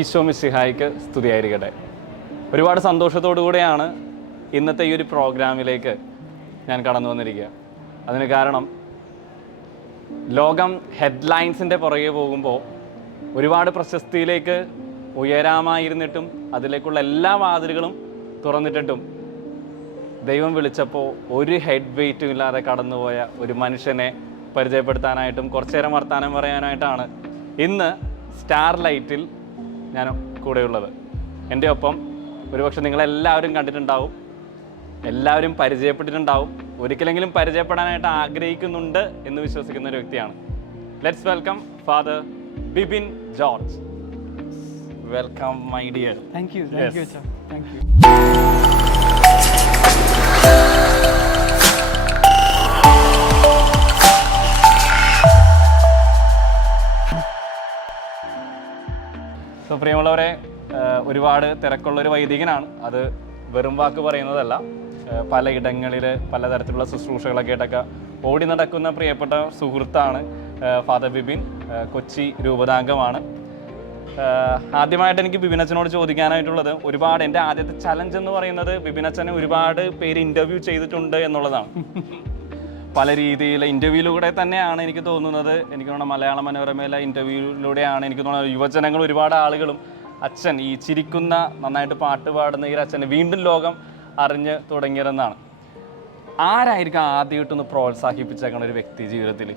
ഈശോ മിശിഹായ്ക്ക് സ്തുതിയായിരിക്കട്ടെ. ഒരുപാട് സന്തോഷത്തോടു കൂടെയാണ് ഇന്നത്തെ ഈ ഒരു പ്രോഗ്രാമിലേക്ക് ഞാൻ കടന്നു വന്നിരിക്കുക. അതിന് കാരണം ലോകം ഹെഡ്ലൈൻസിൻ്റെ പുറകെ പോകുമ്പോൾ ഒരുപാട് പ്രശസ്തിയിലേക്ക് ഉയരാമായിരുന്നിട്ടും അതിലേക്കുള്ള എല്ലാ വാതിലുകളും തുറന്നിട്ടിട്ടും ദൈവം വിളിച്ചപ്പോൾ ഒരു ഹെഡ് വെയ്റ്റും ഇല്ലാതെ കടന്നുപോയ ഒരു മനുഷ്യനെ പരിചയപ്പെടുത്താനായിട്ടും കുറച്ചു നേരം വർത്താനം പറയാനായിട്ടാണ് ഇന്ന് സ്റ്റാർ ലൈറ്റിൽ ഞാൻ കൂടെയുള്ളത്. എൻ്റെ ഒപ്പം ഒരുപക്ഷെ നിങ്ങളെല്ലാവരും കണ്ടിട്ടുണ്ടാവും, എല്ലാവരും പരിചയപ്പെട്ടിട്ടുണ്ടാവും, ഒരിക്കലെങ്കിലും പരിചയപ്പെടാനായിട്ട് ആഗ്രഹിക്കുന്നുണ്ട് എന്ന് വിശ്വസിക്കുന്ന ഒരു വ്യക്തിയാണ്. Let's welcome father Bibin George. Welcome my dear. Thank you. So പ്രിയമുള്ളവരെ, ഒരുപാട് തിരക്കുള്ളൊരു വൈദികനാണ്. അത് വെറും വാക്ക് പറയുന്നതല്ല. പലയിടങ്ങളിൽ പലതരത്തിലുള്ള ശുശ്രൂഷകളൊക്കെ ആയിട്ടൊക്കെ ഓടി നടക്കുന്ന പ്രിയപ്പെട്ട സുഹൃത്താണ് ഫാദർ ബിബിൻ. കൊച്ചി രൂപതാംഗമാണ്. ആദ്യമായിട്ട് എനിക്ക് ബിബിനച്ചനോട് ചോദിക്കാനായിട്ടുള്ളത്, ഒരുപാട് എൻ്റെ ആദ്യത്തെ ചലഞ്ച് എന്ന് പറയുന്നത് ബിബിനച്ചനെ ഒരുപാട് പേര് ഇൻ്റർവ്യൂ ചെയ്തിട്ടുണ്ട് എന്നുള്ളതാണ്. പല രീതിയിൽ ഇൻ്റർവ്യൂയിലൂടെ തന്നെയാണ് എനിക്ക് തോന്നുന്നത്, എനിക്ക് തോന്നുന്നത് മലയാള മനോരമയിലെ ഇൻ്റർവ്യൂയിലൂടെയാണ് എനിക്ക് തോന്നുന്നത് യുവജനങ്ങൾ ഒരുപാട് ആളുകളും അച്ഛൻ ഈ ചിരിക്കുന്ന നന്നായിട്ട് പാട്ട് പാടുന്ന ഈ അച്ഛനെ വീണ്ടും ലോകം അറിഞ്ഞ് തുടങ്ങിയതെന്നാണ്. ആരായിരിക്കും ആദ്യമായിട്ടൊന്ന് പ്രോത്സാഹിപ്പിച്ചേക്കണ ഒരു വ്യക്തി ജീവിതത്തിൽ?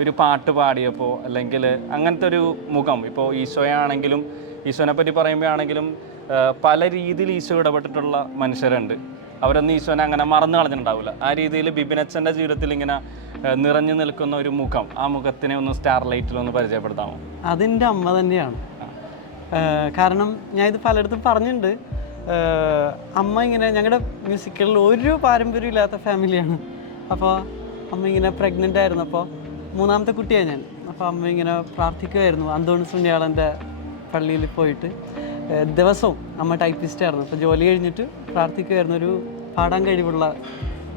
ഒരു പാട്ട് പാടിയപ്പോൾ അല്ലെങ്കിൽ അങ്ങനത്തെ ഒരു മുഖം, ഇപ്പോൾ ഈശോയാണെങ്കിലും ഈശോനെ പറ്റി പറയുമ്പോഴാണെങ്കിലും പല രീതിയിൽ ഈശോ ഇടപെട്ടിട്ടുള്ള മനുഷ്യരുണ്ട്. അവരൊന്നും ഈശോനെ അങ്ങനെ മറന്നു കളഞ്ഞിട്ടുണ്ടാവില്ല. ആ രീതിയിൽ ബിബിനച്ചൻ്റെ ജീവിതത്തിൽ ഇങ്ങനെ നിറഞ്ഞു നിൽക്കുന്ന ഒരു മുഖം, ആ മുഖത്തിനെ ഒന്ന് സ്റ്റാർ ലൈറ്റിലൊന്ന് പരിചയപ്പെടുത്താമോ? അതെൻ്റെ അമ്മ തന്നെയാണ്. കാരണം ഞാൻ ഇത് പലയിടത്തും പറഞ്ഞിട്ടുണ്ട്. അമ്മ ഇങ്ങനെ, ഞങ്ങളുടെ മ്യൂസിക്കിൽ ഒരു പാരമ്പര്യം ഇല്ലാത്ത ഫാമിലിയാണ്. അപ്പോൾ അമ്മ ഇങ്ങനെ പ്രഗ്നൻ്റ് ആയിരുന്നു. അപ്പോൾ മൂന്നാമത്തെ കുട്ടിയാണ് ഞാൻ. അപ്പോൾ അമ്മ ഇങ്ങനെ പ്രാർത്ഥിക്കുമായിരുന്നു. അന്തോണിസ് പുണ്യാളൻ്റെ പള്ളിയിൽ പോയിട്ട് ദിവസവും അമ്മ ടൈപ്പിസ്റ്റായിരുന്നു. അപ്പോൾ ജോലി കഴിഞ്ഞിട്ട് പ്രാർത്ഥിക്കുമായിരുന്നു, ഒരു പാടാൻ കഴിവുള്ള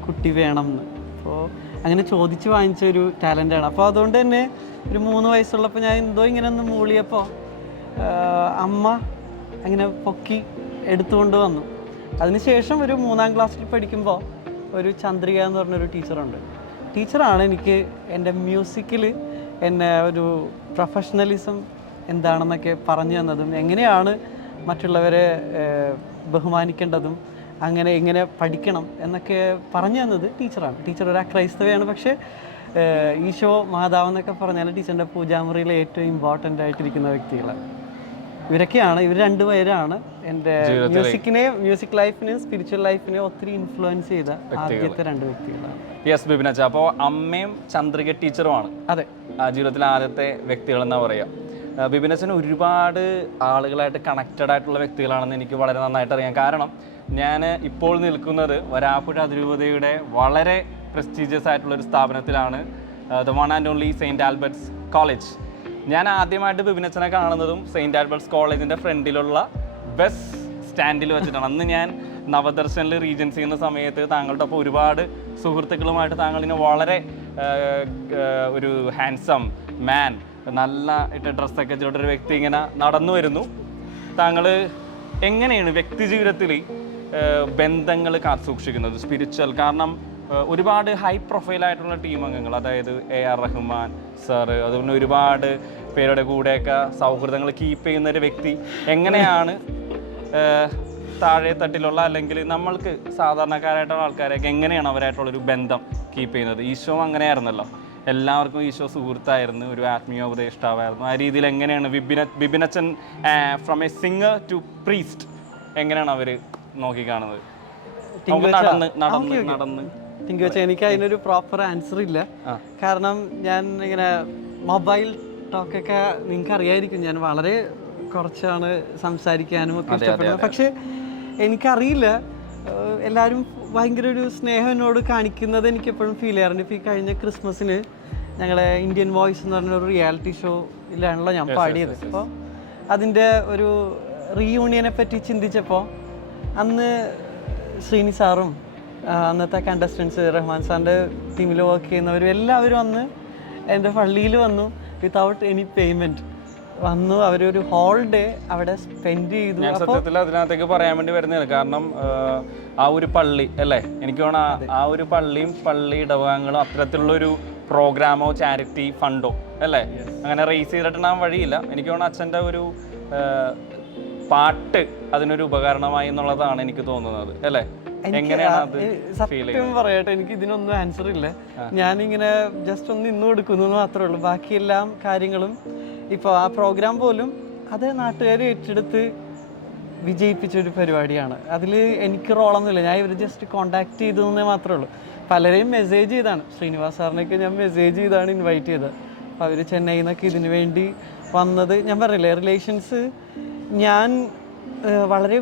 കുട്ടി വേണം എന്ന്. അപ്പോൾ അങ്ങനെ ചോദിച്ച് വാങ്ങിച്ച ഒരു ടാലൻ്റാണ്. അപ്പോൾ അതുകൊണ്ട് തന്നെ ഒരു 3 വയസ്സുള്ളപ്പോൾ ഞാൻ എന്തോ ഇങ്ങനെ ഒന്ന് മൂളിയപ്പോൾ അമ്മ അങ്ങനെ പൊക്കി എടുത്തുകൊണ്ട് വന്നു. അതിനുശേഷം ഒരു 3ാം ക്ലാസ്സിൽ പഠിക്കുമ്പോൾ ഒരു ചന്ദ്രിക എന്ന് പറഞ്ഞൊരു ടീച്ചറുണ്ട്. ടീച്ചറാണ് എനിക്ക് എൻ്റെ മ്യൂസിക്കിൽ എന്നെ ഒരു പ്രൊഫഷണലിസം എന്താണെന്നൊക്കെ പറഞ്ഞു തന്നതും എങ്ങനെയാണ് മറ്റുള്ളവരെ ബഹുമാനിക്കേണ്ടതും അങ്ങനെ എങ്ങനെ പഠിക്കണം എന്നൊക്കെ പറഞ്ഞു തന്നത് ടീച്ചറാണ്. ടീച്ചർ ഒരു ക്രൈസ്തവയാണ്, പക്ഷേ ഈശോ മാതാവ് എന്നൊക്കെ പറഞ്ഞാൽ ടീച്ചറിൻ്റെ പൂജാമുറിയിൽ ഏറ്റവും ഇമ്പോർട്ടൻ്റ് ആയിട്ടിരിക്കുന്ന വ്യക്തികളാണ്. ഇവരൊക്കെയാണ്, ഇവർ 2 പേരാണ് എൻ്റെ മ്യൂസിക് ലൈഫിനെയും സ്പിരിച്വൽ ലൈഫിനെയും ഒത്തിരി ഇൻഫ്ലുവൻസ് ചെയ്ത ആദ്യത്തെ 2 വ്യക്തികളാണ്. യെസ് ബിബിനച്ച, അപ്പോൾ അമ്മയും ചന്ദ്രിക ടീച്ചറുമാണ് അതെ ആ ജീവിതത്തിലെ ആദ്യത്തെ വ്യക്തികളെന്നാ പറയുക. ബിബിനച്ചന് ഒരുപാട് ആളുകളായിട്ട് കണക്റ്റഡ് ആയിട്ടുള്ള വ്യക്തികളാണെന്ന് എനിക്ക് വളരെ നന്നായിട്ട് അറിയാം. കാരണം ഞാൻ ഇപ്പോൾ നിൽക്കുന്നത് വരാപ്പുഴ അതിരൂപതയുടെ വളരെ പ്രസ്റ്റീജിയസ് ആയിട്ടുള്ളൊരു സ്ഥാപനത്തിലാണ്, the one and only Saint Albert's college. ഞാൻ ആദ്യമായിട്ട് ബിബിനച്ചനെ കാണുന്നതും സെയിൻറ്റ് ആൽബർട്ട്സ് കോളേജിൻ്റെ ഫ്രണ്ടിലുള്ള ബസ് സ്റ്റാൻഡിൽ വെച്ചിട്ടാണ്. അന്ന് ഞാൻ നവദർശനിൽ റീജൻസി ചെയ്യുന്ന സമയത്ത് താങ്കളുടെ ഒപ്പം ഒരുപാട് സുഹൃത്തുക്കളുമായിട്ട് താങ്കളിനെ വളരെ ഒരു ഹാൻസം മാൻ, നല്ല ഇട്ട ഡ്രസ്സൊക്കെ ചെയ്തിട്ടൊരു വ്യക്തി ഇങ്ങനെ നടന്നു വരുന്നു. താങ്കൾ എങ്ങനെയാണ് വ്യക്തി ജീവിതത്തിൽ ബന്ധങ്ങൾ കാത്തു സൂക്ഷിക്കുന്നത്, സ്പിരിച്വൽ? കാരണം ഒരുപാട് ഹൈ പ്രൊഫൈലായിട്ടുള്ള ടീം അംഗങ്ങൾ, അതായത് AR റഹ്മാൻ സാറ്, അതുപോലെ ഒരുപാട് പേരുടെ കൂടെയൊക്കെ സൗഹൃദങ്ങൾ കീപ്പ് ചെയ്യുന്ന ഒരു വ്യക്തി എങ്ങനെയാണ് താഴെ തട്ടിലുള്ള അല്ലെങ്കിൽ നമ്മൾക്ക് സാധാരണക്കാരായിട്ടുള്ള ആൾക്കാരെയൊക്കെ എങ്ങനെയാണ് അവരായിട്ടുള്ളൊരു ബന്ധം കീപ്പ് ചെയ്യുന്നത്? ഈശോ അങ്ങനെയായിരുന്നല്ലോ, എല്ലാവർക്കും ഈശോ സുഹൃത്തായിരുന്നു, ഒരു ആത്മീയ ഉപദേഷ്ടാവായിരുന്നു. ആ രീതിയിൽ എങ്ങനെയാണ് ബിബിനച്ചൻ from a singer to priest എങ്ങനെയാണ് അവർ നോക്കിക്കാണുന്നത്? എനിക്ക് അതിനൊരു പ്രോപ്പർ ആൻസർ ഇല്ല. കാരണം ഞാൻ ഇങ്ങനെ മൊബൈൽ ടോക്കൊക്കെ നിങ്ങൾക്ക് അറിയായിരിക്കും, ഞാൻ വളരെ കുറച്ചാണ് സംസാരിക്കാനും ഒക്കെ ഇഷ്ടപ്പെടുന്നത്. പക്ഷെ എനിക്കറിയില്ല, എല്ലാവരും ഭയങ്കര ഒരു സ്നേഹം എന്നോട് കാണിക്കുന്നത് എനിക്ക് എപ്പോഴും ഫീൽ ചെയ്യാറുണ്ട്. ഇപ്പോൾ ഈ കഴിഞ്ഞ ക്രിസ്മസിന് ഞങ്ങളെ ഇന്ത്യൻ വോയിസ് എന്ന് പറഞ്ഞൊരു റിയാലിറ്റി ഷോയിലാണല്ലോ ഞാൻ പാടിയത്. അപ്പോൾ അതിൻ്റെ ഒരു റീയൂണിയനെ പറ്റി ചിന്തിച്ചപ്പോൾ അന്ന് ശ്രീനി സാറും അന്നത്തെ കണ്ടസ്റ്റൻസ് റഹ്മാൻ സാറിൻ്റെ ടീമിൽ വർക്ക് ചെയ്യുന്നവരും എല്ലാവരും അന്ന് എൻ്റെ പള്ളിയിൽ വന്നു വിത്തൗട്ട് എനി പേയ്മെൻറ്റ്. വന്നു, അവരൊരു ഹോൾ ഡേ അവിടെ സ്പെൻഡ് ചെയ്തു. ഞാൻ സത്യത്തിൽ അതിനകത്തേക്ക് പറയാൻ വേണ്ടി വരുന്നതാണ്. കാരണം ആ ഒരു പള്ളി അല്ലേ, എനിക്ക് തോന്നുന്നു ആ ഒരു പള്ളിയും പള്ളി ഇടവകങ്ങളും അത്തരത്തിലുള്ളൊരു പ്രോഗ്രാമോ ചാരിറ്റി ഫണ്ടോ അല്ലേ അങ്ങനെ റേസ് ചെയ്തിട്ടുണ്ടാകാൻ വഴിയില്ല. എനിക്ക് തോന്നുന്നു അച്ഛൻ്റെ ഒരു പാട്ട് അതിനൊരു ഉപകരണമായി എന്നുള്ളതാണ് എനിക്ക് തോന്നുന്നത് അല്ലേ. സത്യം പറയട്ടെ, എനിക്ക് ഇതിനൊന്നും ആൻസർ ഇല്ല. ഞാനിങ്ങനെ ജസ്റ്റ് ഒന്ന് ഇന്ന് കൊടുക്കുന്നു മാത്രമേ ഉള്ളൂ. ബാക്കി എല്ലാ കാര്യങ്ങളും ഇപ്പോൾ ആ പ്രോഗ്രാം പോലും അത് നാട്ടുകാർ ഏറ്റെടുത്ത് വിജയിപ്പിച്ചൊരു പരിപാടിയാണ്. അതിൽ എനിക്ക് റോളൊന്നുമില്ല. ഞാൻ ഇവർ ജസ്റ്റ് കോണ്ടാക്ട് ചെയ്തു എന്നേ മാത്രമേ ഉള്ളൂ. പലരെയും മെസ്സേജ് ചെയ്താണ്, ശ്രീനിവാസ് സാറിനൊക്കെ ഞാൻ മെസ്സേജ് ചെയ്താണ് ഇൻവൈറ്റ് ചെയ്തത്. അപ്പോൾ അവർ ചെന്നൈയിൽ നിന്നൊക്കെ ഇതിനു വേണ്ടി വന്നത്. ഞാൻ പറഞ്ഞില്ലേ, റിലേഷൻസ് ഞാൻ വളരെ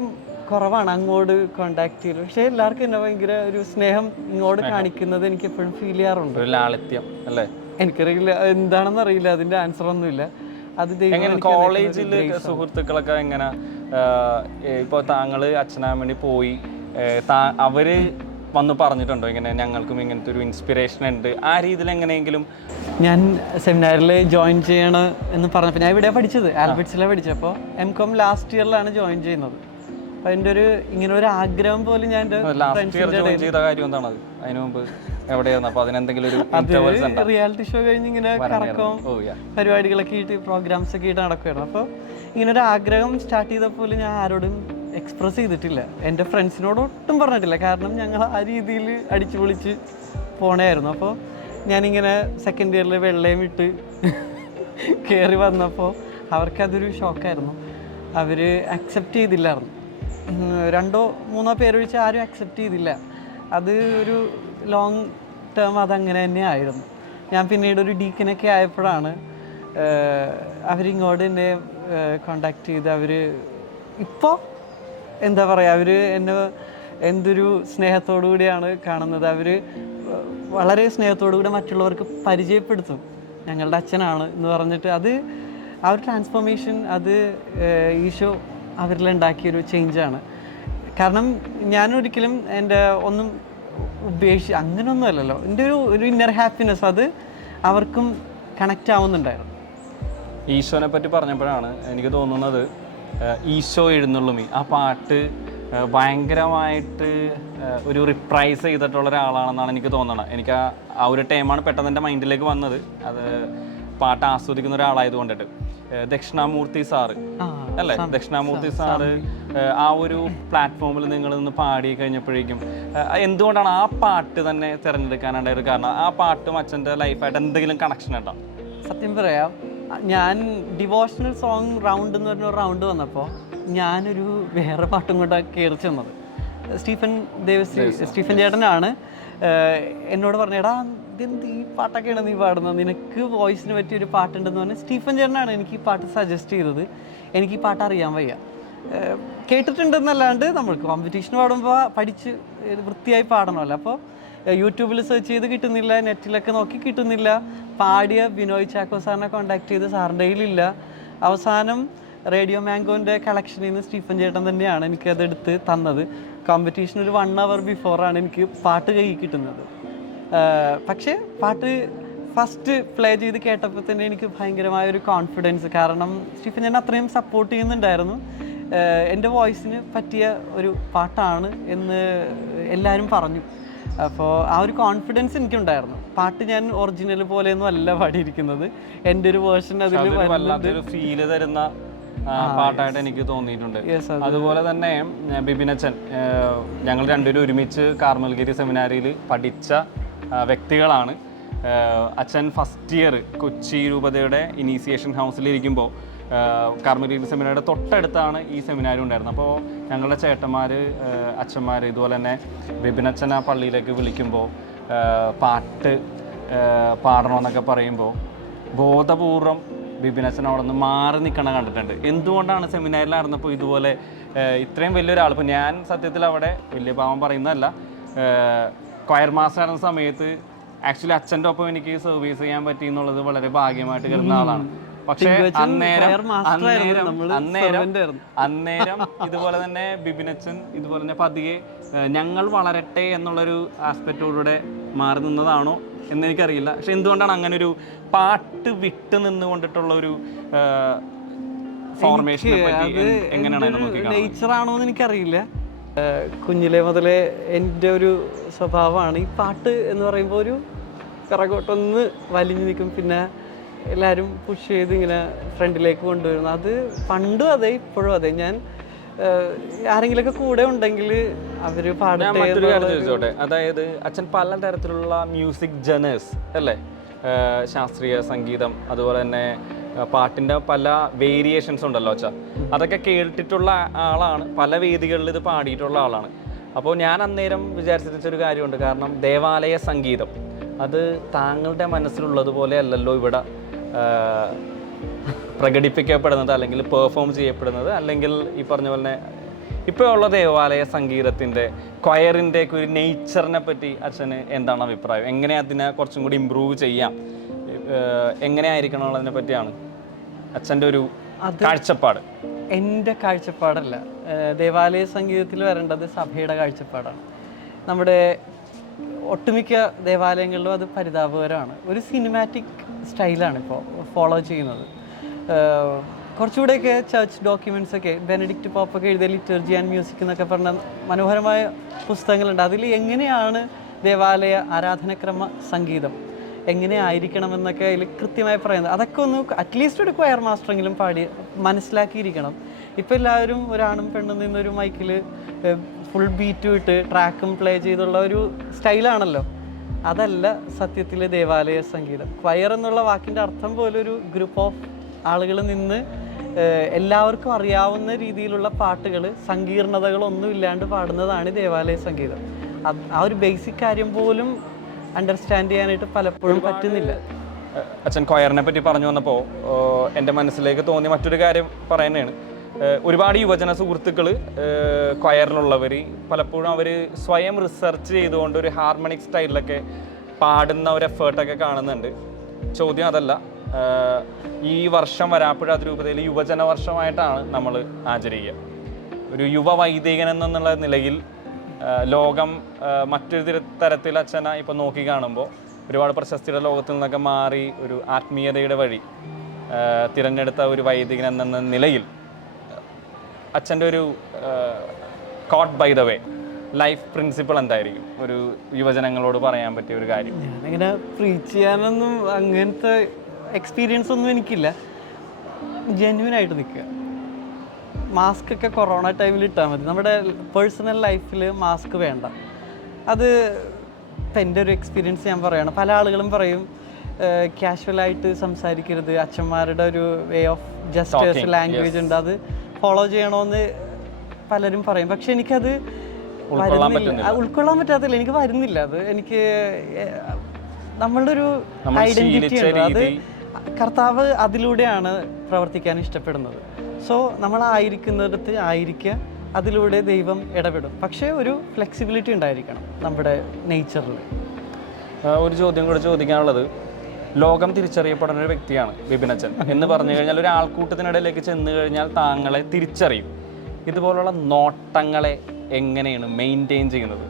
കുറവാണ് അങ്ങോട്ട് കോണ്ടാക്ട് ചെയ്തത്. പക്ഷേ എല്ലാവർക്കും എന്നെ ഭയങ്കര ഒരു സ്നേഹം ഇങ്ങോട്ട് കാണിക്കുന്നത് എനിക്ക് എപ്പോഴും ഫീൽ ചെയ്യാറുണ്ട്. ലാളിത്യം അല്ലേ. എനിക്കറിയില്ല എന്താണെന്ന് അറിയില്ല, അതിൻ്റെ ആൻസർ ഒന്നുമില്ല. അത് കോളേജിൽ സുഹൃത്തുക്കളൊക്കെ എങ്ങനെ ഇപ്പോൾ താങ്കൾ അച്ഛനാൻ വേണ്ടി പോയി അവര് വന്ന് പറഞ്ഞിട്ടുണ്ടോ ഇങ്ങനെ ഞങ്ങൾക്കും ഇങ്ങനത്തെ ഒരു ഇൻസ്പിറേഷൻ ഉണ്ട് ആ രീതിയിൽ എങ്ങനെയെങ്കിലും? ഞാൻ സെമിനാറിൽ ജോയിൻ ചെയ്യണം എന്ന് പറഞ്ഞപ്പോൾ, ഞാൻ ഇവിടെ പഠിച്ചത് ആൽബർട്ട്സിലാണ് പഠിച്ചത്. അപ്പോൾ M.Com ലാസ്റ്റ് ഇയറിലാണ് ജോയിൻ ചെയ്യുന്നത്. അപ്പോൾ എൻ്റെ ഒരു ഇങ്ങനെ ഒരു ആഗ്രഹം പോലും ഞാൻ റിയാലിറ്റി ഷോ കഴിഞ്ഞ് ഇങ്ങനെ കറക്കവും പരിപാടികളൊക്കെ ആയിട്ട് പ്രോഗ്രാംസ് ഒക്കെ ആയിട്ട് നടക്കുമായിരുന്നു. അപ്പോൾ ഇങ്ങനെ ഒരു ആഗ്രഹം സ്റ്റാർട്ട് ചെയ്തപ്പോൾ ഞാൻ ആരോടും എക്സ്പ്രസ് ചെയ്തിട്ടില്ല. എൻ്റെ ഫ്രണ്ട്സിനോട് ഒട്ടും പറഞ്ഞിട്ടില്ല. കാരണം ഞങ്ങൾ ആ രീതിയിൽ അടിച്ചു പൊളിച്ച് പോണായിരുന്നു. അപ്പോൾ ഞാനിങ്ങനെ സെക്കൻഡ് ഇയറിൽ വെള്ളയും ഇട്ട് കയറി വന്നപ്പോൾ അവർക്കതൊരു ഷോക്കായിരുന്നു. അവർ അക്സെപ്റ്റ് ചെയ്തില്ലായിരുന്നു. 2-3 പേര് ഒഴിച്ച് ആരും അക്സെപ്റ്റ് ചെയ്തില്ല. അത് ഒരു ലോങ് ടേം അതങ്ങനെ തന്നെ ആയിരുന്നു. ഞാൻ പിന്നീട് ഒരു ഡീക്കനൊക്കെ ആയപ്പോഴാണ് അവരിങ്ങോട്ട് എന്നെ കോണ്ടാക്ട് ചെയ്ത്. അവർ ഇപ്പോൾ എന്താ പറയുക, അവർ എന്നെ എന്തൊരു സ്നേഹത്തോടു കൂടിയാണ് കാണുന്നത്. അവർ വളരെ സ്നേഹത്തോടു കൂടി മറ്റുള്ളവർക്ക് പരിചയപ്പെടുത്തും ഞങ്ങളുടെ അച്ഛനാണ് എന്ന് പറഞ്ഞിട്ട്. അത് ആ ഒരു ട്രാൻസ്ഫോർമേഷൻ അത് ഈശോ അവരിലുണ്ടാക്കിയൊരു ചേഞ്ചാണ്. കാരണം ഞാനൊരിക്കലും എൻ്റെ ഒന്നും അങ്ങനെയൊന്നും അല്ലല്ലോ. എൻ്റെ ഒരു ഇന്നർ ഹാപ്പിനെസ് അത് അവർക്കും കണക്റ്റ് ആവുന്നുണ്ടായിരുന്നു. ഈശോനെ പറ്റി പറഞ്ഞപ്പോഴാണ് എനിക്ക് തോന്നുന്നത് ഈശോ എഴുന്നള്ളുമി ആ പാട്ട് ഭയങ്കരമായിട്ട് ഒരു റിപ്രൈസ് ചെയ്തിട്ടുള്ള ഒരാളാണെന്നാണ് എനിക്ക് തോന്നുന്നത്. എനിക്ക് ആ ഒരു ടൈമാണ് പെട്ടെന്ന് എൻ്റെ മൈൻഡിലേക്ക് വന്നത്. അത് പാട്ട് ആസ്വദിക്കുന്ന ഒരാളായത് കൊണ്ടിട്ട് ദക്ഷിണാമൂർത്തി സാറ് അല്ലേ, ദക്ഷിണാമൂർത്തി സാറ് ആ ഒരു പ്ലാറ്റ്ഫോമിൽ നിങ്ങൾ നിന്ന് പാടി കഴിഞ്ഞപ്പോഴേക്കും എന്തുകൊണ്ടാണ് ആ പാട്ട് തന്നെ തിരഞ്ഞെടുക്കാനുണ്ടായ ഒരു കാരണം? ആ പാട്ടും അച്ഛൻ്റെ ലൈഫായിട്ട് എന്തെങ്കിലും കണക്ഷൻ ഉണ്ടോ? സത്യം പറയാം, ഞാൻ ഡിവോഷണൽ സോങ് റൗണ്ട് എന്ന് പറഞ്ഞ റൗണ്ട് വന്നപ്പോൾ ഞാനൊരു വേറെ പാട്ടും കൊണ്ടാണ് കയറി ചെന്നത്. സ്റ്റീഫൻ ചേട്ടനാണ് എന്നോട് പറഞ്ഞേടാ ഇതെന്ത് ഈ പാട്ടൊക്കെയാണ് നീ പാടുന്നത്, നിനക്ക് വോയിസിന് പറ്റിയൊരു പാട്ടുണ്ടെന്ന് പറഞ്ഞ് സ്റ്റീഫൻ ചേട്ടനാണ് എനിക്ക് ഈ പാട്ട് സജസ്റ്റ് ചെയ്തത്. എനിക്ക് ഈ പാട്ട് അറിയാൻ വയ്യ, കേട്ടിട്ടുണ്ടെന്നല്ലാണ്ട് നമ്മൾക്ക് കോമ്പറ്റീഷൻ പാടുമ്പോൾ പഠിച്ച് വൃത്തിയായി പാടണമല്ലോ. അപ്പോൾ യൂട്യൂബിൽ സെർച്ച് ചെയ്ത് കിട്ടുന്നില്ല, നെറ്റിലൊക്കെ നോക്കി കിട്ടുന്നില്ല. പാടിയ ബിനോയ് ചാക്കോ സാറിനെ കോണ്ടാക്ട് ചെയ്ത് സാറിൻ്റെ കയ്യിലില്ല. അവസാനം റേഡിയോ മാംഗോൻ്റെ കളക്ഷനിൽ നിന്ന് സ്റ്റീഫൻ ചേട്ടൻ തന്നെയാണ് എനിക്കതെടുത്ത് തന്നത്. കോമ്പറ്റീഷൻ ഒരു 1 hour ബിഫോറാണ് എനിക്ക് പാട്ട് കയ്യിൽ കിട്ടുന്നത്. പക്ഷേ പാട്ട് ഫസ്റ്റ് പ്ലേ ചെയ്ത് കേട്ടപ്പോൾ തന്നെ എനിക്ക് ഭയങ്കരമായൊരു കോൺഫിഡൻസ്. കാരണം സ്റ്റീഫൻ ചേട്ടൻ അത്രയും സപ്പോർട്ട് ചെയ്യുന്നുണ്ടായിരുന്നു. എൻ്റെ വോയിസിന് പറ്റിയ ഒരു പാട്ടാണ് എന്ന് എല്ലാവരും പറഞ്ഞു. അപ്പോൾ ആ ഒരു കോൺഫിഡൻസ് എനിക്കുണ്ടായിരുന്നു. പാട്ട് ഞാൻ ഒറിജിനൽ പോലെയൊന്നും അല്ല പാടിയിരിക്കുന്നത്, എൻ്റെ ഒരു വേർഷൻ അതിൽ ഫീല് തരുന്ന പാട്ടായിട്ട് എനിക്ക് തോന്നിയിട്ടുണ്ട്. അതുപോലെ തന്നെ ബിബിനച്ചൻ, ഞങ്ങൾ രണ്ടുപേരും ഒരുമിച്ച് കാർമൽഗിരി സെമിനാരിയിൽ പഠിച്ച വ്യക്തികളാണ്. അച്ഛൻ ഫസ്റ്റ് ഇയർ കൊച്ചി രൂപതയുടെ ഇനീസിയേഷൻ ഹൗസിലിരിക്കുമ്പോൾ കാർമൽഗിരി സെമിനാരിയുടെ തൊട്ടടുത്താണ് ഈ സെമിനാരി ഉണ്ടായിരുന്നത്. അപ്പോൾ ഞങ്ങളുടെ ചേട്ടന്മാർ, അച്ഛന്മാർ, ഇതുപോലെ തന്നെ ബിബിനച്ചൻ ആ പള്ളിയിലേക്ക് വിളിക്കുമ്പോൾ പാട്ട് പാടണമെന്നൊക്കെ പറയുമ്പോൾ ബോധപൂർവം ബിബിനച്ചൻ അവിടെ നിന്ന് മാറി നിൽക്കണം കണ്ടിട്ടുണ്ട്. എന്തുകൊണ്ടാണ് സെമിനാരിലായിരുന്നപ്പോൾ ഇതുപോലെ ഇത്രയും വലിയൊരാൾ? ഇപ്പോൾ ഞാൻ സത്യത്തിൽ അവിടെ വലിയ പാവം പറയുന്നതല്ല, ക്വയർ മാസ്റ്റർ ആയിരുന്ന സമയത്ത് ആക്ച്വലി അച്ഛൻ്റെ ഒപ്പം എനിക്ക് സർവീസ് ചെയ്യാൻ പറ്റി എന്നുള്ളത് വളരെ ഭാഗ്യമായിട്ട് കരുതുന്ന ആളാണ്. പക്ഷേ അന്നേരം ഇതുപോലെ തന്നെ ബിബിനച്ചൻ ഇതുപോലെ തന്നെ പതിയെ ഞങ്ങൾ വളരട്ടെ എന്നുള്ളൊരു ആസ്പെക്റ്റോടുകൂടെ മാറി നിന്നതാണോ എന്നെനിക്കറിയില്ല. പക്ഷെ എന്തുകൊണ്ടാണ് അങ്ങനെ ഒരു പാട്ട് വിട്ട് നിന്നുകൊണ്ടിട്ടുള്ള ഒരു ഫോർമേഷനെ പറ്റി എങ്ങനെയാണ് അതിനെ നോക്കിക്കാണുന്നത്? നേച്ചറാണോ എന്ന് എനിക്കറിയില്ല. കുഞ്ഞിലെ മുതലേ എൻ്റെ ഒരു സ്വഭാവമാണ് ഈ പാട്ട് എന്ന് പറയുമ്പോൾ ഒരു പിറകോട്ടൊന്ന് വലിഞ്ഞു നിൽക്കും, പിന്നെ എല്ലാവരും പുഷ് ചെയ്ത് ഇങ്ങനെ ഫ്രണ്ടിലേക്ക് കൊണ്ടുവരുന്നു. അത് പണ്ടും അതെ ഇപ്പോഴും അതെ. ഞാൻ ആരെങ്കിലുമൊക്കെ കൂടെ ഉണ്ടെങ്കിൽ അവർ പാടട്ടെ. മറ്റൊരു കാര്യം ചോദിച്ചോട്ടെ, അതായത് അച്ഛൻ പല തരത്തിലുള്ള മ്യൂസിക് ജനേഴ്സ് അല്ലേ, ശാസ്ത്രീയ സംഗീതം അതുപോലെ തന്നെ പാട്ടിൻ്റെ പല വേരിയേഷൻസ് ഉണ്ടല്ലോ അച്ഛാ, അതൊക്കെ കേട്ടിട്ടുള്ള ആളാണ്, പല വേദികളിൽ ഇത് പാടിയിട്ടുള്ള ആളാണ്. അപ്പോൾ ഞാൻ അന്നേരം വിചാരിച്ചൊരു കാര്യമുണ്ട്, കാരണം ദേവാലയ സംഗീതം അത് താങ്കളുടെ മനസ്സിലുള്ളതുപോലെ അല്ലല്ലോ ഇവിടെ പ്രകടിപ്പിക്കപ്പെടുന്നത്, അല്ലെങ്കിൽ പെർഫോം ചെയ്യപ്പെടുന്നത്, അല്ലെങ്കിൽ ഈ പറഞ്ഞ പോലെ ഇപ്പോൾ ഉള്ള ദേവാലയ സംഗീതത്തിൻ്റെ ക്വയറിൻ്റെ ഒക്കെ ഒരു നേച്ചറിനെ പറ്റി അച്ഛന് എന്താണ് അഭിപ്രായം? എങ്ങനെ അതിനെ കുറച്ചും കൂടി ഇമ്പ്രൂവ് ചെയ്യാം, എങ്ങനെ ആയിരിക്കണം എന്നുള്ളതിനെ പറ്റിയാണ് അച്ഛൻ്റെ ഒരു കാഴ്ചപ്പാട്. എൻ്റെ കാഴ്ചപ്പാടല്ല, ദേവാലയ സംഗീതത്തിൽ വരേണ്ടത് സഭയുടെ കാഴ്ചപ്പാടാണ്. നമ്മുടെ ഒട്ടുമിക്ക ദേവാലയങ്ങളിലും അത് പരിതാപകരമാണ്. ഒരു സിനിമാറ്റിക് സ്റ്റൈലാണ് ഇപ്പോൾ ഫോളോ ചെയ്യുന്നത്. കുറച്ചുകൂടെയൊക്കെ ചർച്ച് ഡോക്യുമെൻറ്റ്സ് ഒക്കെ ബെനഡിക്റ്റ് പോപ്പൊക്കെ എഴുതിയ ലിറ്റർജി ആൻഡ് മ്യൂസിക് എന്നൊക്കെ പറഞ്ഞ മനോഹരമായ പുസ്തകങ്ങളുണ്ട്. അതിൽ എങ്ങനെയാണ് ദേവാലയ ആരാധനക്രമ സംഗീതം എങ്ങനെ ആയിരിക്കണമെന്നൊക്കെ അതിൽ കൃത്യമായി പറയുന്നത്. അതൊക്കെ ഒന്ന് അറ്റ്ലീസ്റ്റ് ഒരു ക്വയർ മാസ്റ്ററെങ്കിലും പാടി മനസ്സിലാക്കിയിരിക്കണം. ഇപ്പോൾ എല്ലാവരും ഒരാണും പെണ്ണും നിന്നൊരു മൈക്കിൽ ഫുൾ ബീറ്റ് വിട്ട് ട്രാക്കും പ്ലേ ചെയ്തുള്ള ഒരു സ്റ്റൈലാണല്ലോ. അതല്ല സത്യത്തിൽ ദേവാലയ സംഗീതം. ക്വയർ എന്നുള്ള വാക്കിൻ്റെ അർത്ഥം പോലെ ഒരു ഗ്രൂപ്പ് ഓഫ് ആളുകൾ നിന്ന് എല്ലാവർക്കും അറിയാവുന്ന രീതിയിലുള്ള പാട്ടുകൾ, സങ്കീർണതകളൊന്നും ഇല്ലാണ്ട് പാടുന്നതാണ് ദേവാലയ സംഗീതം. ആ ഒരു ബേസിക് കാര്യം പോലും അണ്ടർസ്റ്റാൻഡ് ചെയ്യാനായിട്ട് പലപ്പോഴും പറ്റുന്നില്ല. അച്ഛൻ ക്വയറിനെ പറ്റി പറഞ്ഞു വന്നപ്പോൾ എൻ്റെ മനസ്സിലേക്ക് തോന്നിയ മറ്റൊരു കാര്യം പറയുന്നതാണ്, ഒരുപാട് യുവജന സുഹൃത്തുക്കൾ ക്വയറിലുള്ളവർ പലപ്പോഴും അവർ സ്വയം റിസർച്ച് ചെയ്തുകൊണ്ട് ഒരു ഹാർമണിക് സ്റ്റൈലിലൊക്കെ പാടുന്ന ഒരു എഫേർട്ടൊക്കെ കാണുന്നുണ്ട്. ചോദ്യം അതല്ല, ഈ വർഷം വരാപ്പുഴ അതിരൂപതയിൽ യുവജന വർഷമായിട്ടാണ് നമ്മൾ ആചരിക്കുക. ഒരു യുവ വൈദികൻ എന്നുള്ള നിലയിൽ ലോകം മറ്റൊരു തരത്തിൽ അച്ഛനെ ഇപ്പോൾ നോക്കി കാണുമ്പോൾ ഒരുപാട് പ്രശസ്തിയുടെ ലോകത്തിൽ നിന്നൊക്കെ മാറി ഒരു ആത്മീയതയുടെ വഴി തിരഞ്ഞെടുത്ത ഒരു വൈദികൻ എന്ന നിലയിൽ അച്ഛൻ്റെ ഒരു quote by the way life principle എന്തായിരിക്കും ഒരു യുവജനങ്ങളോട് പറയാൻ പറ്റിയ ഒരു കാര്യം? ഞാനിങ്ങനെ പ്രീച്ച് ചെയ്യാനൊന്നും അങ്ങനത്തെ എക്സ്പീരിയൻസ് ഒന്നും എനിക്കില്ല. ജെന്യുവനായിട്ട് നിൽക്കുക. മാസ്ക് ഒക്കെ കൊറോണ ടൈമിൽ ഇട്ടാൽ മതി. നമ്മുടെ പേഴ്സണൽ ലൈഫിൽ മാസ്ക് വേണ്ട. അത് ഇപ്പം എൻ്റെ ഒരു എക്സ്പീരിയൻസ് ഞാൻ പറയുകയാണ്. പല ആളുകളും പറയും കാഷ്വലായിട്ട് സംസാരിക്കരുത്, അച്ഛന്മാരുടെ ഒരു വേ ഓഫ് ജസ്റ്റേഴ്സ് ലാംഗ്വേജ് ഉണ്ട്, അത് ഫോളോ ചെയ്യണമെന്ന് പലരും പറയും. പക്ഷെ എനിക്കത് ഉൾക്കൊള്ളാൻ പറ്റാത്തില്ല, എനിക്ക് വരുന്നില്ല. അത് എനിക്ക് നമ്മളുടെ ഒരു ഐഡന്റിറ്റി ഉണ്ട്, അത് കർത്താവ് അതിലൂടെയാണ് പ്രവർത്തിക്കാൻ ഇഷ്ടപ്പെടുന്നത്. സോ നമ്മളായിരിക്കുന്നിടത്ത് ആയിരിക്കുക, അതിലൂടെ ദൈവം ഇടപെടും. പക്ഷേ ഒരു ഫ്ലെക്സിബിലിറ്റി ഉണ്ടായിരിക്കണം നമ്മുടെ നേച്ചറിൽ. ഒരു ചോദ്യം കൂടെ ചോദിക്കാനുള്ളത്, ലോകം തിരിച്ചറിയപ്പെടുന്ന ഒരു വ്യക്തിയാണ് വിപിനച്ചൻ എന്ന് പറഞ്ഞു കഴിഞ്ഞാൽ ഒരു ആൾക്കൂട്ടത്തിനിടയിലേക്ക് ചെന്ന് കഴിഞ്ഞാൽ താങ്കളെ തിരിച്ചറിയും. ഇതുപോലുള്ള നോട്ടങ്ങളെ എങ്ങനെയാണ് മെയിൻറ്റെയിൻ ചെയ്യുന്നത്?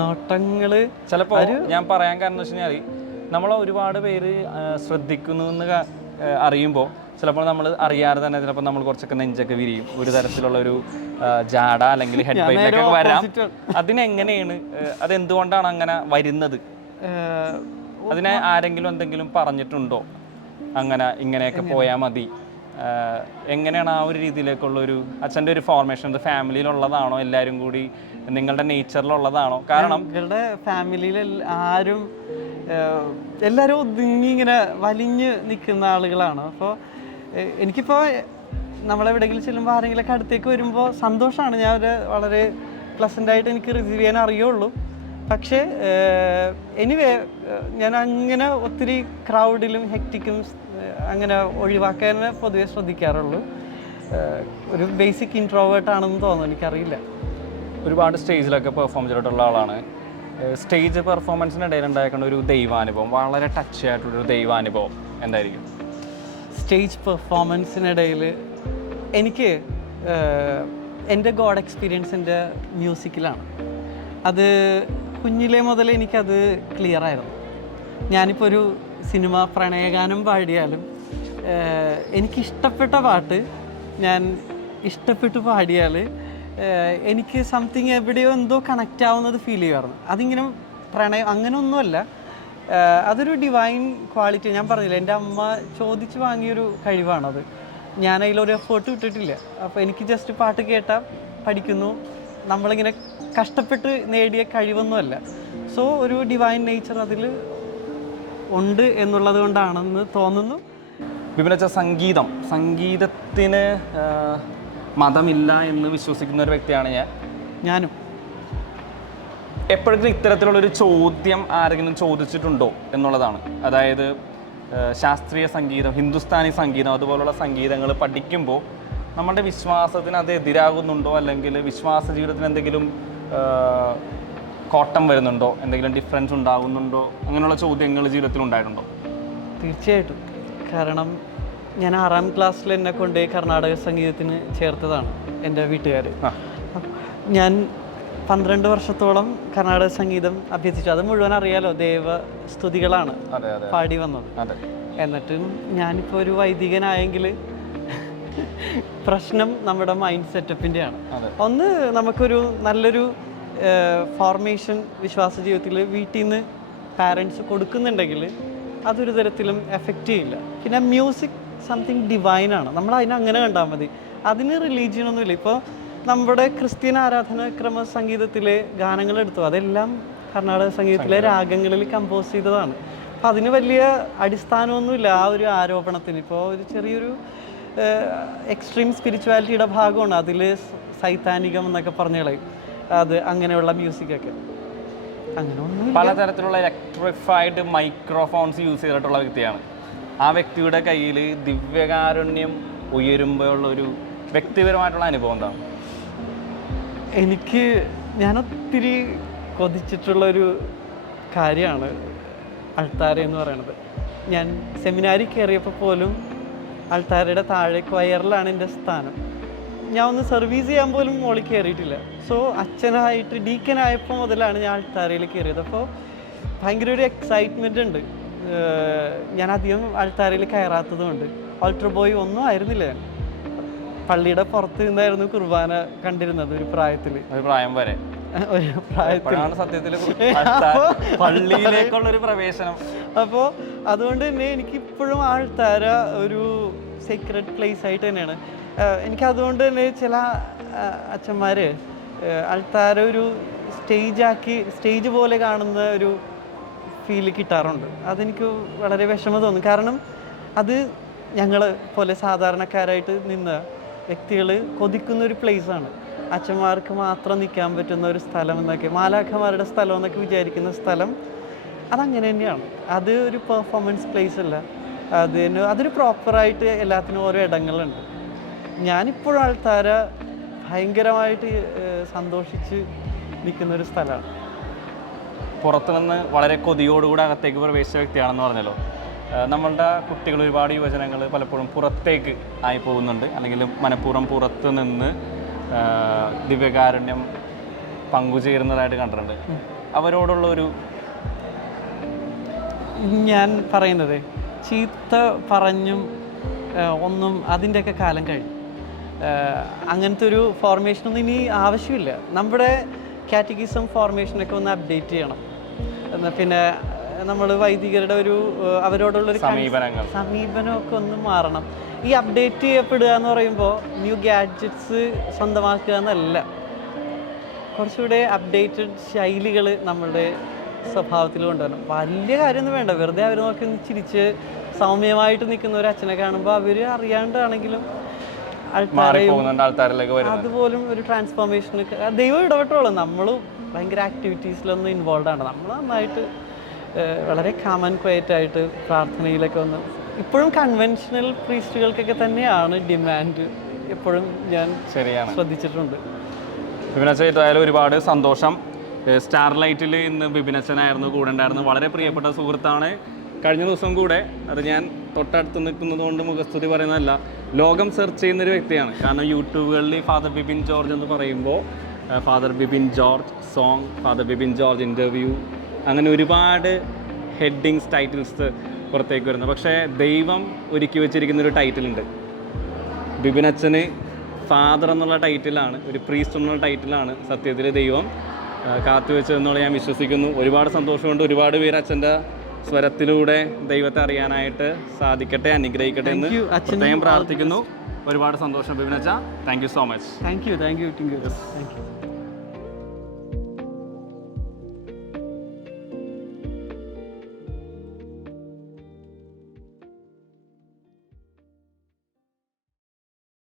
നോട്ടങ്ങൾ ചിലപ്പോൾ ഞാൻ പറയാൻ കാരണം എന്ന് വെച്ച് കഴിഞ്ഞാൽ നമ്മളെ ഒരുപാട് പേര് ശ്രദ്ധിക്കുന്നു എന്ന് അറിയുമ്പോൾ ചിലപ്പോൾ നമ്മൾ അറിയാതെ തന്നെ ചിലപ്പോൾ നമ്മൾ കുറച്ചൊക്കെ നെഞ്ചൊക്കെ വിരിയും, ഒരു തരത്തിലുള്ള ഒരു ജാട അല്ലെങ്കിൽ ഹെഡ് ബൈറ്റൊക്കെ വരാം. അതിനെങ്ങനെയാണ്, അതെന്തുകൊണ്ടാണ് അങ്ങനെ വരുന്നത്? അതിനെ ആരെങ്കിലും എന്തെങ്കിലും പറഞ്ഞിട്ടുണ്ടോ, അങ്ങനെ ഇങ്ങനെയൊക്കെ പോയാൽ മതി? എങ്ങനെയാണ് ആ ഒരു രീതിയിലേക്കുള്ള ഒരു അച്ഛൻ്റെ ഒരു ഫോർമേഷൻ? ഇത് ഫാമിലിയിലുള്ളതാണോ, എല്ലാവരും കൂടി നിങ്ങളുടെ നേച്ചറിലുള്ളതാണോ? കാരണം നിങ്ങളുടെ ഫാമിലിയിൽ ആരും എല്ലാവരും ഒതുങ്ങി ഇങ്ങനെ വലിഞ്ഞ് നിൽക്കുന്ന ആളുകളാണ്. അപ്പോൾ എനിക്കിപ്പോൾ നമ്മളെവിടെയെങ്കിലും ചെല്ലുമ്പോൾ ആരെങ്കിലുമൊക്കെ അടുത്തേക്ക് വരുമ്പോൾ സന്തോഷമാണ്. ഞാൻ ഒരു വളരെ പ്ലസൻ്റായിട്ട് എനിക്ക് റിസീവ് ചെയ്യാൻ അറിയുള്ളൂ. പക്ഷേ എനിവേ ഞാൻ അങ്ങനെ ഒത്തിരി ക്രൗഡിലും ഹെക്റ്റിക്കും അങ്ങനെ ഒഴിവാക്കാൻ പൊതുവെ ശ്രദ്ധിക്കാറുള്ളൂ. ഒരു ബേസിക് ഇൻട്രോവേർട്ട് ആണെന്ന് തോന്നുന്നു, എനിക്കറിയില്ല. ഒരുപാട് സ്റ്റേജിലൊക്കെ പെർഫോം ചെയ്തിട്ടുള്ള ആളാണ്. സ്റ്റേജ് പെർഫോമൻസിനിടയിൽ ഉണ്ടായേക്കുന്ന ഒരു ദൈവാനുഭവം, വളരെ ടച്ച് ആയിട്ടുള്ളൊരു ദൈവാനുഭവം എന്തായിരിക്കും? സ്റ്റേജ് പെർഫോമൻസിനിടയിൽ എനിക്ക് എൻ്റെ ഗോഡ് എക്സ്പീരിയൻസിൻ്റെ മ്യൂസിക്കിലാണ്. അത് കുഞ്ഞിലേ മുതൽ എനിക്കത് ക്ലിയറായിരുന്നു. ഞാനിപ്പോൾ ഒരു സിനിമ പ്രണയഗാനം പാടിയാലും എനിക്കിഷ്ടപ്പെട്ട പാട്ട് ഞാൻ ഇഷ്ടപ്പെട്ട് പാടിയാൽ എനിക്ക് സംതിങ് എവിടെയോ എന്തോ കണക്റ്റ് ആവുന്നത് ഫീൽ ചെയ്യുമായിരുന്നു. അതിങ്ങനെ പ്രണയം അങ്ങനെയൊന്നുമല്ല, അതൊരു ഡിവൈൻ ക്വാളിറ്റി. ഞാൻ പറഞ്ഞില്ല, എൻ്റെ അമ്മ ചോദിച്ച് വാങ്ങിയൊരു കഴിവാണത്. ഞാൻ അതിലൊരു എഫേർട്ട് ഇട്ടിട്ടില്ല. അപ്പോൾ എനിക്ക് ജസ്റ്റ് പാട്ട് കേട്ടാൽ പഠിക്കുന്നു. നമ്മളിങ്ങനെ കഷ്ടപ്പെട്ട് നേടിയ കഴിവൊന്നുമല്ല. സോ ഒരു ഡിവൈൻ നേച്ചർ അതിൽ ഉണ്ട് എന്നുള്ളത് കൊണ്ടാണെന്ന് തോന്നുന്നു. വിപിനച്ച, സംഗീതത്തിന് മതമില്ല എന്ന് വിശ്വസിക്കുന്ന ഒരു വ്യക്തിയാണ് ഞാനും. എപ്പോഴെങ്കിലും ഇത്തരത്തിലുള്ളൊരു ചോദ്യം ആരെങ്കിലും ചോദിച്ചിട്ടുണ്ടോ എന്നുള്ളതാണ്. അതായത് ശാസ്ത്രീയ സംഗീതം, ഹിന്ദുസ്ഥാനി സംഗീതം അതുപോലുള്ള സംഗീതങ്ങൾ പഠിക്കുമ്പോൾ നമ്മുടെ വിശ്വാസത്തിന് അത് എതിരാകുന്നുണ്ടോ, അല്ലെങ്കിൽ വിശ്വാസ ജീവിതത്തിന് എന്തെങ്കിലും കോട്ടം വരുന്നുണ്ടോ, എന്തെങ്കിലും ഡിഫറൻസ് ഉണ്ടാകുന്നുണ്ടോ, അങ്ങനെയുള്ള ചോദ്യങ്ങൾ ജീവിതത്തിൽ ഉണ്ടായിട്ടുണ്ടോ? തീർച്ചയായിട്ടും. കാരണം ഞാൻ 6ാം ക്ലാസ്സിൽ എന്നെ കൊണ്ട് കർണാടക സംഗീതത്തിന് ചേർത്തതാണ് എൻ്റെ വീട്ടുകാർ. ഞാൻ 12 വർഷത്തോളം കർണാടക സംഗീതം അഭ്യസിച്ചു. അത് മുഴുവൻ അറിയാലോ, ദേവസ്തുതികളാണ് പാടി വന്നത്. എന്നിട്ടും ഞാനിപ്പോൾ ഒരു വൈദികനായെങ്കിൽ പ്രശ്നം നമ്മുടെ മൈൻഡ് സെറ്റപ്പിൻ്റെയാണ്. ഒന്ന്, നമുക്കൊരു നല്ലൊരു ഫോർമേഷൻ വിശ്വാസ ജീവിതത്തിൽ വീട്ടിൽ നിന്ന് പാരൻസ് കൊടുക്കുന്നുണ്ടെങ്കിൽ അതൊരു തരത്തിലും എഫക്റ്റ് ചെയ്യില്ല. പിന്നെ മ്യൂസിക് സംതിങ് ഡിവൈനാണ്, നമ്മൾ അതിനെ അങ്ങനെ കണ്ടാൽ മതി. അതിന് റിലീജിയനൊന്നുമില്ല. ഇപ്പോൾ നമ്മുടെ ക്രിസ്ത്യൻ ആരാധനാക്രമ സംഗീതത്തിലെ ഗാനങ്ങൾ എടുത്തു, അതെല്ലാം കർണാടക സംഗീതത്തിലെ രാഗങ്ങളിൽ കമ്പോസ് ചെയ്തതാണ്. അപ്പോൾ അതിന് വലിയ അടിസ്ഥാനമൊന്നുമില്ല ആ ഒരു ആരോപണത്തിന്. ഇപ്പോൾ ഒരു ചെറിയൊരു എക്സ്ട്രീം സ്പിരിച്വാലിറ്റിയുടെ ഭാഗമാണ് അതിൽ, സൈത്താനികം എന്നൊക്കെ പറഞ്ഞു കളയും അത്, അങ്ങനെയുള്ള മ്യൂസിക്കൊക്കെ. അങ്ങനെ ഒന്നും പലതരത്തിലുള്ള ഇലക്ട്രിഫൈഡ് മൈക്രോഫോൺസ് യൂസ് ചെയ്തിട്ടുള്ള വ്യക്തിയാണ്. ആ വ്യക്തിയുടെ കയ്യിൽ ദിവ്യകാരുണ്യം ഉയരുമ്പോഴുള്ള ഒരു വ്യക്തിപരമായിട്ടുള്ള അനുഭവം എന്താണ്? ഞാനൊത്തിരി കൊതിച്ചിട്ടുള്ളൊരു കാര്യമാണ് അൾത്താര എന്ന് പറയുന്നത്. ഞാൻ സെമിനാരിൽ കയറിയപ്പോൾ പോലും അൾത്താരയുടെ താഴെ ക്വയറിലാണ് എൻ്റെ സ്ഥാനം. ഞാൻ ഒന്ന് സർവീസ് ചെയ്യാൻ പോലും മോളിൽ കയറിയിട്ടില്ല. സോ അച്ഛനായിട്ട് ഡീക്കനായപ്പോൾ മുതലാണ് ഞാൻ അൾത്താരയിൽ കയറിയത്. അപ്പോൾ ഭയങ്കര ഒരു എക്സൈറ്റ്മെൻ്റ് ഉണ്ട്. ഞാൻ അധികം അൾത്താരയിൽ കയറാത്തതുകൊണ്ട്. ആൾട്ടർ ബോയ് ഒന്നും ആയിരുന്നില്ല. പള്ളിയുടെ പുറത്ത് നിന്നായിരുന്നു കുർബാന കണ്ടിരുന്നത് ഒരു പ്രായത്തിൽ. പ്രായം വരെ പള്ളിയിലേക്കുള്ളൊരു പ്രവേശനം. അപ്പോൾ അതുകൊണ്ട് തന്നെ എനിക്കിപ്പോഴും ആൾത്താര ഒരു സീക്രട്ട് പ്ലേസ് ആയിട്ട് തന്നെയാണ്. എനിക്കതുകൊണ്ട് തന്നെ ചില അച്ഛന്മാർ ആൾത്താര ഒരു സ്റ്റേജ് പോലെ കാണുന്ന ഒരു ഫീൽ കിട്ടാറുണ്ട്. അതെനിക്ക് വളരെ വിഷമം തോന്നും. കാരണം അത് ഞങ്ങൾ പോലെ സാധാരണക്കാരായിട്ട് നിന്ന വ്യക്തികൾ കൊതിക്കുന്ന ഒരു പ്ലേസാണ്. അച്ഛന്മാർക്ക് മാത്രം നിൽക്കാൻ പറ്റുന്ന ഒരു സ്ഥലം എന്നൊക്കെ, മാലാഖമാരുടെ സ്ഥലം എന്നൊക്കെ വിചാരിക്കുന്ന സ്ഥലം അതങ്ങനെ തന്നെയാണ്. അത് ഒരു പെർഫോമൻസ് പ്ലേസ് അല്ല. അതൊരു പ്രോപ്പറായിട്ട് എല്ലാത്തിനും ഓരോ ഇടങ്ങളുണ്ട്. ഞാനിപ്പോഴും ആൾത്താര ഭയങ്കരമായിട്ട് സന്തോഷിച്ച് നിൽക്കുന്ന ഒരു സ്ഥലമാണ്. പുറത്തുനിന്ന് വളരെ കൊതിയോടുകൂടി അകത്തേക്ക് പ്രവേശിച്ച വ്യക്തിയാണെന്ന് പറഞ്ഞല്ലോ. നമ്മളുടെ കുട്ടികൾ, ഒരുപാട് യുവജനങ്ങൾ പലപ്പോഴും പുറത്തേക്ക് ആയി പോകുന്നുണ്ട്, അല്ലെങ്കിൽ മനഃപൂർവ്വം പുറത്ത് നിന്ന് ദിവ്യകാരുണ്യം പങ്കുചേരുന്നതായിട്ട് കണ്ടിട്ടുണ്ട്. അവരോടുള്ള ഒരു ഞാൻ പറയുന്നത്, ചീത്ത പറഞ്ഞും ഒന്നും അതിൻ്റെയൊക്കെ കാലം കഴിഞ്ഞു. അങ്ങനത്തെ ഒരു ഫോർമേഷനൊന്നും ഇനി ആവശ്യമില്ല. നമ്മുടെ കാറ്റഗിസം ഫോർമേഷനൊക്കെ ഒന്ന് അപ്ഡേറ്റ് ചെയ്യണം. പിന്നെ നമ്മൾ വൈദികരുടെ അവരോടുള്ളൊരു സമീപനമൊക്കെ ഒന്ന് മാറണം. ഈ അപ്ഡേറ്റ് ചെയ്യപ്പെടുക എന്ന് പറയുമ്പോൾ ന്യൂ ഗാഡ്ജറ്റ്സ് സ്വന്തമാക്കുക എന്നല്ല, കുറച്ചുകൂടെ അപ്ഡേറ്റഡ് ശൈലികൾ നമ്മളുടെ സ്വഭാവത്തിൽ കൊണ്ടുവരണം. വലിയ കാര്യമൊന്നും വേണ്ട, വെറുതെ അവർ നോക്കി ഒന്ന് ചിരിച്ച് സൗമ്യമായിട്ട് നിൽക്കുന്ന ഒരു അച്ഛനെ കാണുമ്പോൾ അവർ അറിയാണ്ടാണെങ്കിലും അതുപോലും ഒരു ട്രാൻസ്ഫോർമേഷൻ ദൈവം ഇടപെട്ടോളും. നമ്മൾ ഭയങ്കര ആക്ടിവിറ്റീസിലൊന്നും ഇൻവോൾവ് ആണ്. നമ്മൾ നന്നായിട്ട് വളരെ കാം ആൻഡ് ക്വയറ്റ് ആയിട്ട് പ്രാർത്ഥനയിലൊക്കെ വന്ന്, ഇപ്പോഴും കൺവെൻഷണൽ പ്രീസ്റ്റുകൾക്കൊക്കെ തന്നെയാണ് ഡിമാൻഡ്. എപ്പോഴും ഞാൻ ശ്രദ്ധിച്ചിട്ടുണ്ട്. ബിപിനച്ചനായാലും ഒരുപാട് സന്തോഷം. സ്റ്റാർലൈറ്റിൽ ഇന്ന് ബിപിനച്ചനായിരുന്നു കൂടെ ഉണ്ടായിരുന്നു. വളരെ പ്രിയപ്പെട്ട സുഹൃത്താണ്. കഴിഞ്ഞ ദിവസം കൂടെ, അത് ഞാൻ തൊട്ടടുത്ത് നിൽക്കുന്നത് കൊണ്ട് മുഖസ്തുതി പറയുന്നതല്ല, ലോകം സെർച്ച് ചെയ്യുന്നൊരു വ്യക്തിയാണ്. കാരണം യൂട്യൂബുകളിൽ ഫാദർ ബിപിൻ ജോർജ് എന്ന് പറയുമ്പോൾ father Bipin George song, father Bipin George interview, അങ്ങനെ ഒരുപാട് ഹെഡിങ്സ്, ടൈറ്റിൽസ് പുറത്തേക്ക് വരുന്നത്. പക്ഷേ ദൈവം ഒരുക്കി വെച്ചിരിക്കുന്ന ഒരു ടൈറ്റിലുണ്ട്. ബിബിനച്ഛന് ഫാദർ എന്നുള്ള ടൈറ്റിലാണ്, ഒരു പ്രീസ്റ്റ് എന്നുള്ള ടൈറ്റിലാണ് സത്യത്തിൽ ദൈവം കാത്തുവെച്ചതെന്നുള്ള ഞാൻ വിശ്വസിക്കുന്നു. ഒരുപാട് സന്തോഷമുണ്ട്. ഒരുപാട് പേര് അച്ഛൻ്റെ സ്വരത്തിലൂടെ ദൈവത്തെ അറിയാനായിട്ട് സാധിക്കട്ടെ, അനുഗ്രഹിക്കട്ടെ എന്ന് പ്രത്യേകം പ്രാർത്ഥിക്കുന്നു. ഒരുപാട് സന്തോഷം ബിബിനച്ഛ. Thank you so much. Thank you Tinku. Thank U.